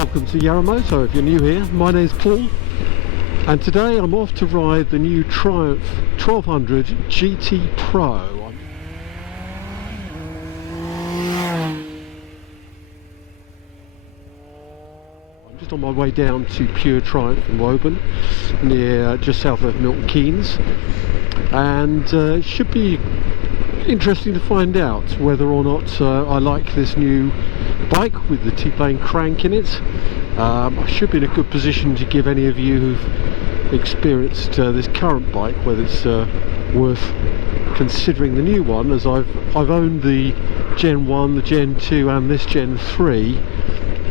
Welcome to Yarro Moto. If you're new here, my name's Paul, and today I'm off to ride the new Triumph 1200 GT Pro. I'm just on my way down to Pure Triumph in Woburn, near just south of Milton Keynes, and it should be interesting to find out whether or not I like this new bike with the T-plane crank in it. I should be in a good position to give any of you who've experienced this current bike whether it's worth considering the new one, as I've owned the Gen 1, the Gen 2 and this Gen 3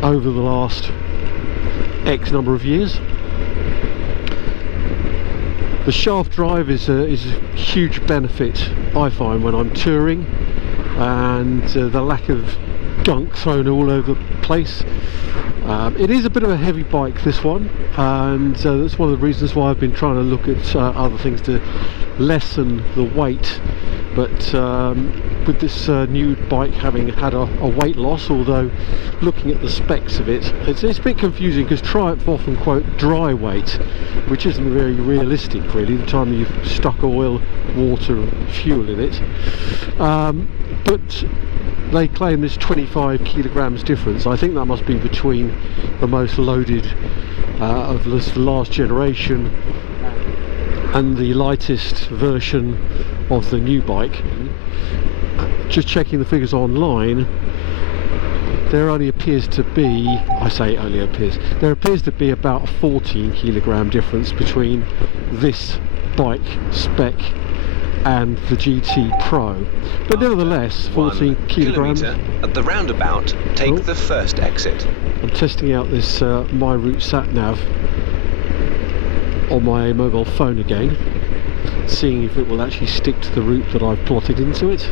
over the last X number of years. The shaft drive is a huge benefit I find when I'm touring, and the lack of gunk thrown all over the place. It is a bit of a heavy bike, this one, and that's one of the reasons why I've been trying to look at other things to lessen the weight. But with this new bike having had a weight loss, although looking at the specs of it, it's a bit confusing because Triumph often quote dry weight, which isn't very realistic really, the time you've stuck oil, water and fuel in it. But they claim there's 25 kilograms difference. I think that must be between the most loaded of the last generation and the lightest version of the new bike. Just checking the figures online, there only appears to be, I say only appears, there appears to be about a 14 kilogram difference between this bike spec and the GT Pro, but nevertheless 14 kilograms. At the roundabout, take the first exit. I'm testing out this My Route sat nav on my mobile phone again, seeing if it will actually stick to the route that I've plotted into it.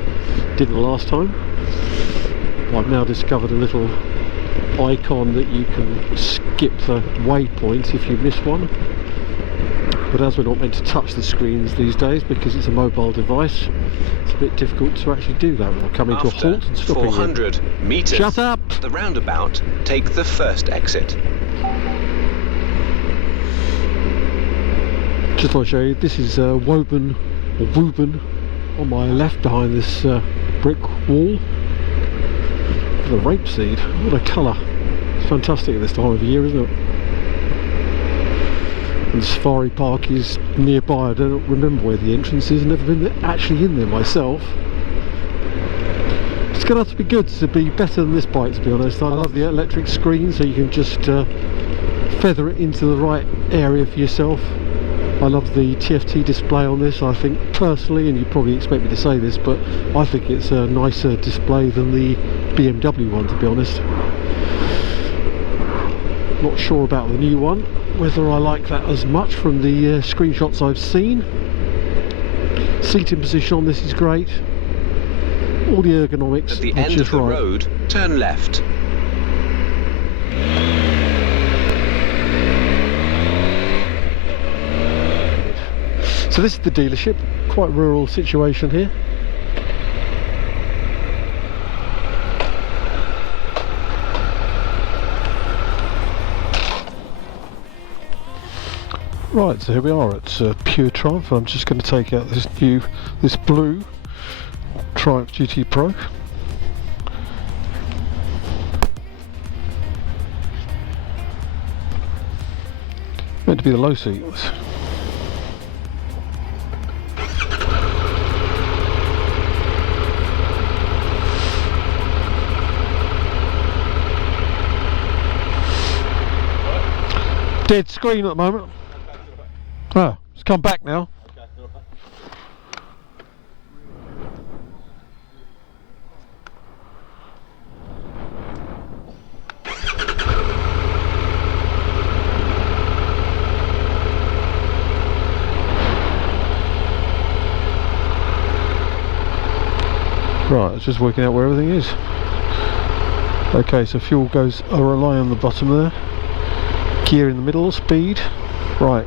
Didn't last time. I've now discovered a little icon that you can skip the waypoint if you miss one. But as we're not meant to touch the screens these days because it's a mobile device, it's a bit difficult to actually do that without coming to a halt and stopping. 400 meters. Shut up! At the roundabout, take the first exit. Just want to show you, this is Woburn on my left behind this brick wall. The rapeseed, what a colour. It's fantastic at this time of year, isn't it? And the Safari Park is nearby. I don't remember where the entrance is, never been actually in there myself. It's going to have to be good to be better than this bike, to be honest. I love the electric screen, so you can just feather it into the right area for yourself. I love the TFT display on this. I think personally, and you probably expect me to say this, but I think it's a nicer display than the BMW one, to be honest. Not sure about the new one, whether I like that as much from the screenshots I've seen. Seating position on this is great. All the ergonomics at the are end just of the right. road, turn left. So this is the dealership, quite rural situation here. Right, so here we are at Pure Triumph. I'm just going to take out this blue Triumph GT Pro. Meant to be the low seats. Dead screen at the moment. Oh, it's come back now. Right, it's just working out where everything is. Okay, so fuel goes a relay on the bottom there. Gear in the middle, speed. Right.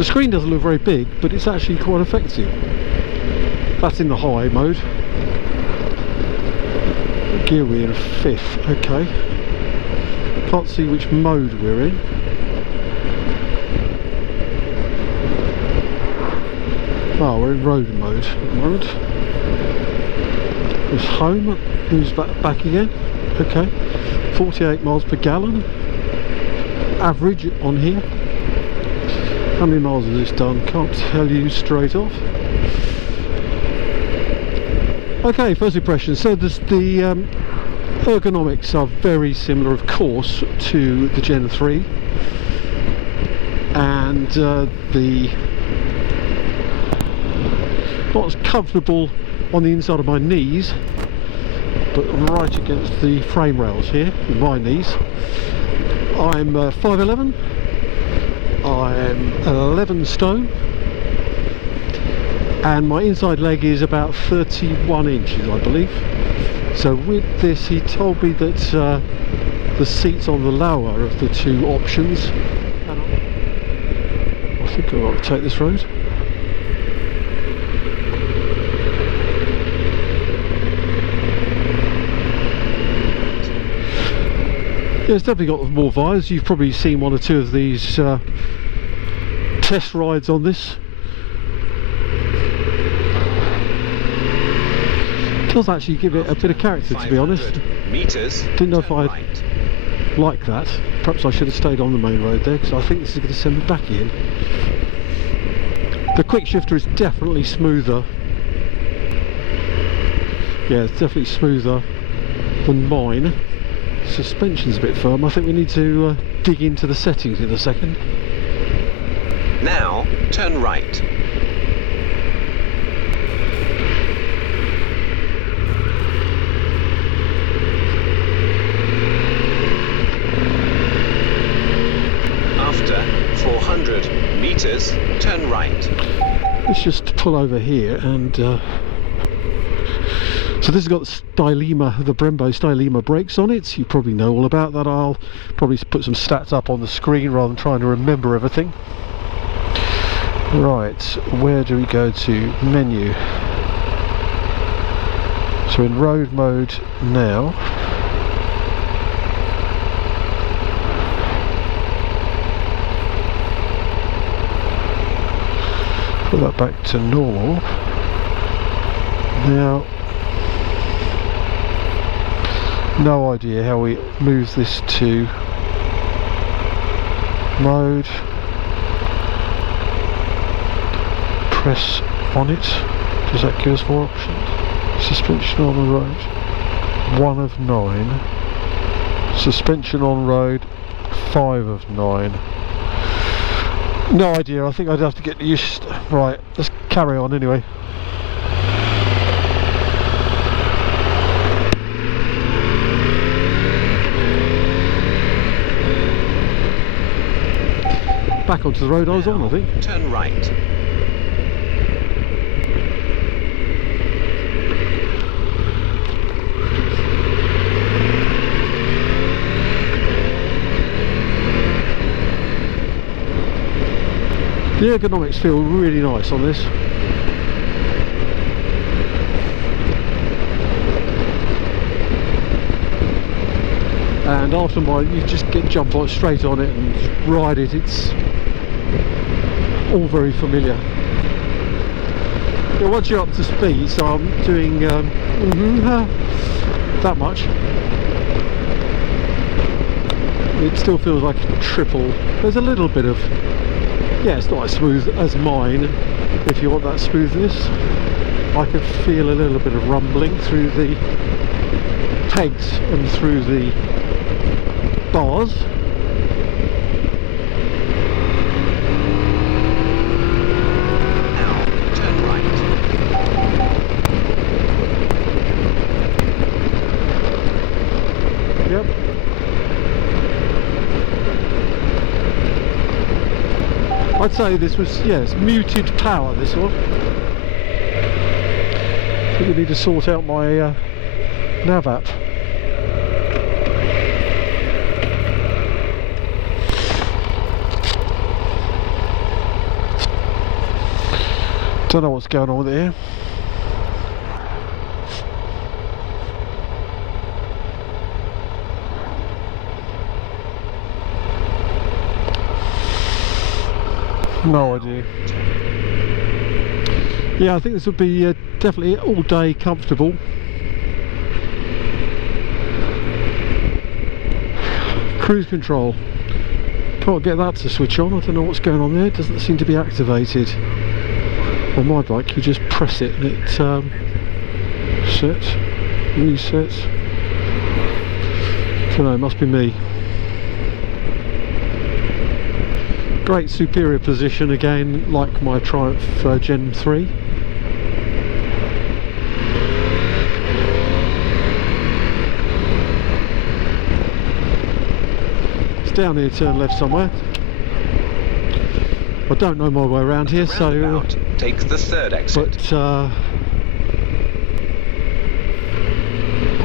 The screen doesn't look very big, but it's actually quite effective. That's in the high mode. What gear we're in? 5th, okay. Can't see which mode we're in. Oh, we're in road mode at the moment. There's home, who's back again. Okay, 48 miles per gallon. Average on here. How many miles has this done? Can't tell you straight off. Okay, first impression. So the ergonomics are very similar, of course, to the Gen 3, and the not as comfortable on the inside of my knees, but right against the frame rails here with my knees. I'm 5'11", I'm 11 stone, and my inside leg is about 31 inches, I believe. So with this, he told me that the seat's on the lower of the two options. And I think I'll take this road. Yeah, it's definitely got more vibes. You've probably seen one or two of these test rides on this. It does actually give it a bit of character, to be honest. Didn't know if I'd like that. Perhaps I should have stayed on the main road there, because I think this is going to send me back in. The quick shifter is definitely smoother. Yeah, it's definitely smoother than mine. Suspension's a bit firm. I think we need to dig into the settings in a second. Now, turn right. After 400 meters, turn right. Let's just pull over here and so this has got the Brembo Stylema brakes on it. You probably know all about that. I'll probably put some stats up on the screen rather than trying to remember everything. Right, where do we go to? Menu. So in road mode now. Put that back to normal. Now, no idea how we move this to mode. Press on it. Does that give us more options? Suspension on the road. 1 of 9. Suspension on road. 5 of 9. No idea. I think I'd have to get used. Right, let's carry on anyway. Back onto the road I was on, I think. Turn right. The ergonomics feel really nice on this. And after you just jump on straight on it and ride it. It's all very familiar. Yeah, once you're up to speed, so I'm doing that much. It still feels like a triple. There's a little bit of, yeah, it's not as smooth as mine. If you want that smoothness, I can feel a little bit of rumbling through the pegs and through the bars. Now, turn right. Yep. I'd say this was, yes, muted power, this one. I think I need to sort out my nav app. Don't know what's going on with it here. No idea. Yeah, I think this would be definitely all day comfortable. Cruise control. Can't get that to switch on. I don't know what's going on there. It doesn't seem to be activated. On my bike, you just press it and it sets, resets. I don't know, it must be me. Great superior position again, like my Triumph Gen 3. It's down here, turn left somewhere. I don't know my way around here, so take the third exit. But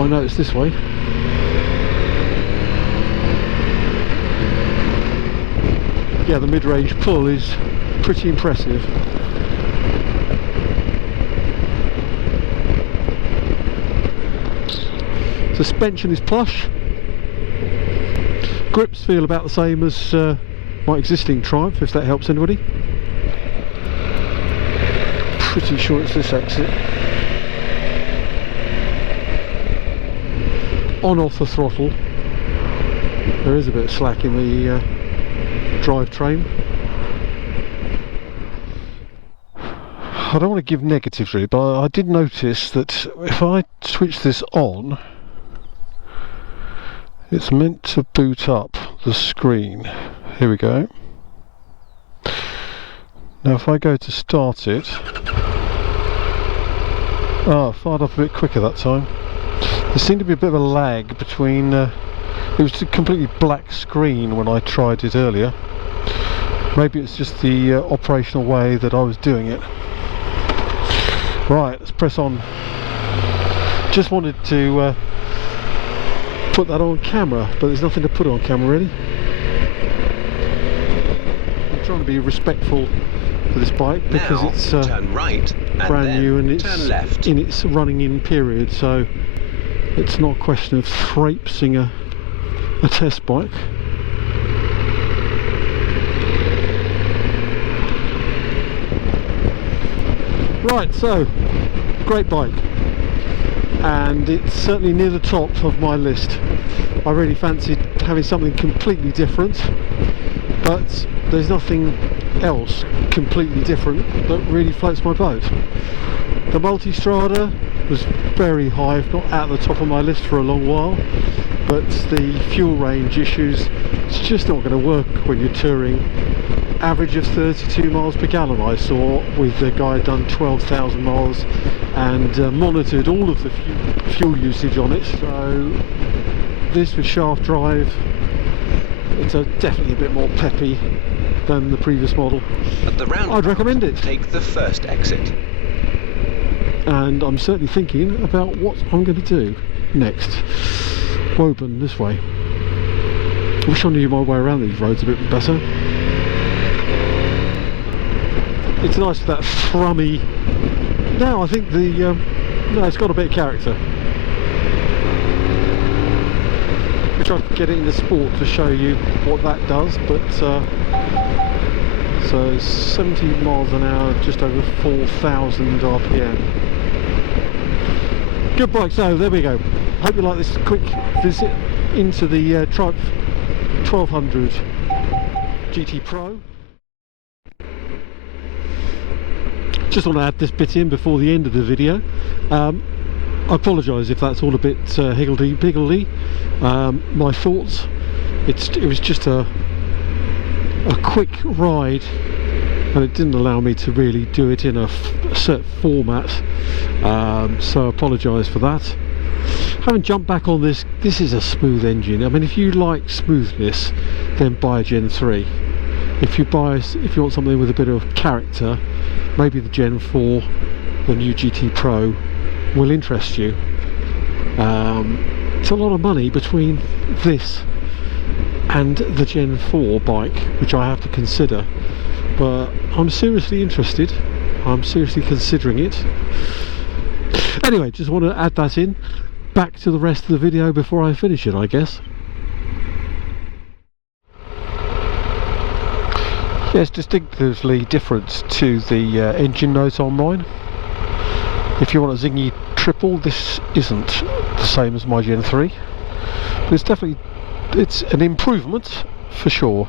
I know it's this way. Yeah, the mid-range pull is pretty impressive. Suspension is plush. Grips feel about the same as my existing Triumph, if that helps anybody. Pretty sure it's this exit. On off the throttle. There is a bit of slack in the drivetrain. I don't want to give negatives really, but I did notice that if I switch this on, it's meant to boot up the screen. Here we go. Now if I go to start it, fired up a bit quicker that time. There seemed to be a bit of a lag between, it was a completely black screen when I tried it earlier. Maybe it's just the operational way that I was doing it. Right, let's press on. Just wanted to put that on camera, but there's nothing to put on camera really. I'm trying to be respectful for this bike because now, it's turn right and brand new and it's turn left. in its running in period, so it's not a question of traipsing a test bike. Right, so great bike, and it's certainly near the top of my list. I really fancied having something completely different, but there's nothing else completely different that really floats my boat. The Multistrada was very high, if not at the top of my list for a long while, but the fuel range issues, it's just not going to work when you're touring. Average of 32 miles per gallon I saw, with the guy done 12,000 miles and monitored all of the fuel usage on it. So this with shaft drive, it's definitely a bit more peppy than the previous model. At the roundabout, I'd recommend it. Take the first exit. And I'm certainly thinking about what I'm going to do next. Woburn this way. I wish I knew my way around these roads a bit better. It's nice with that thrummy. Now I think the no, it's got a bit of character. Which I could get it in the sport to show you what that does, but so 70 miles an hour, just over 4,000 RPM. Good bike. So there we go. Hope you like this quick visit into the Triumph 1200 GT Pro. Just want to add this bit in before the end of the video. I apologise if that's all a bit higgledy-piggledy. My thoughts, it was just a quick ride, and it didn't allow me to really do it in a set format, so I apologise for that. Having jumped back on this, this is a smooth engine. I mean, if you like smoothness, then buy a Gen 3. If you want something with a bit of character, maybe the Gen 4, the new GT Pro, will interest you. It's a lot of money between this and the Gen 4 bike, which I have to consider, but I'm seriously interested. I'm seriously considering it. Anyway, just want to add that in. Back to the rest of the video before I finish it, I guess. Yeah, it's distinctively different to the engine note on mine. If you want a zingy triple, this isn't the same as my Gen 3. But it's definitely, it's an improvement for sure.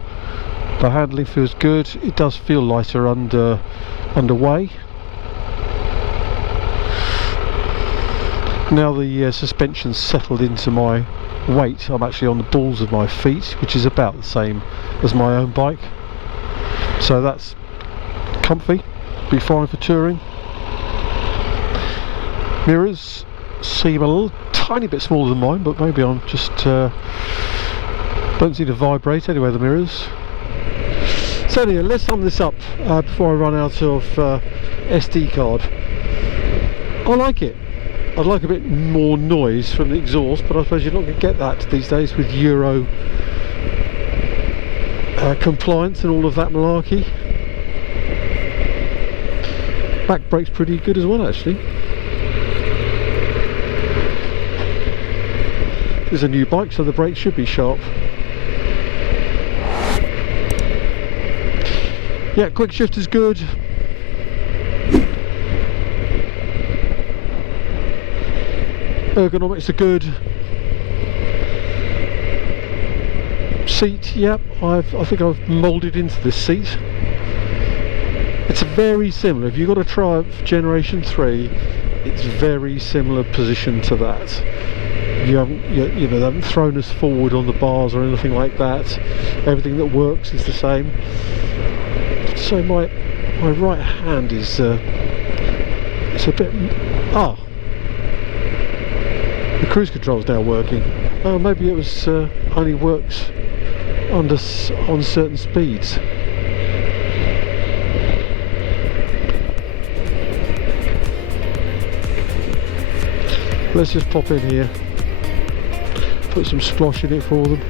The handling feels good. It does feel lighter underway. Now the suspension's settled into my weight, I'm actually on the balls of my feet, which is about the same as my own bike. So that's comfy, be fine for touring. Mirrors seem a little tiny bit smaller than mine, but maybe I'm just don't seem to vibrate anyway, the mirrors. So anyway, let's sum this up before I run out of SD card. I like it. I'd like a bit more noise from the exhaust, but I suppose you're not going to get that these days with Euro compliance and all of that malarkey. Back brake's pretty good as well, actually. This is a new bike, so the brakes should be sharp. Yeah, quick shift is good. Ergonomics are good. Seat, yep, I think I've moulded into this seat. It's very similar. If you've got a Triumph Generation 3, it's very similar position to that. You haven't, you know, they haven't thrown us forward on the bars or anything like that. Everything that works is the same. So my right hand is it's a bit the cruise control's now working. Oh, maybe it was only works on certain speeds. Let's just pop in here, put some splosh in it for them.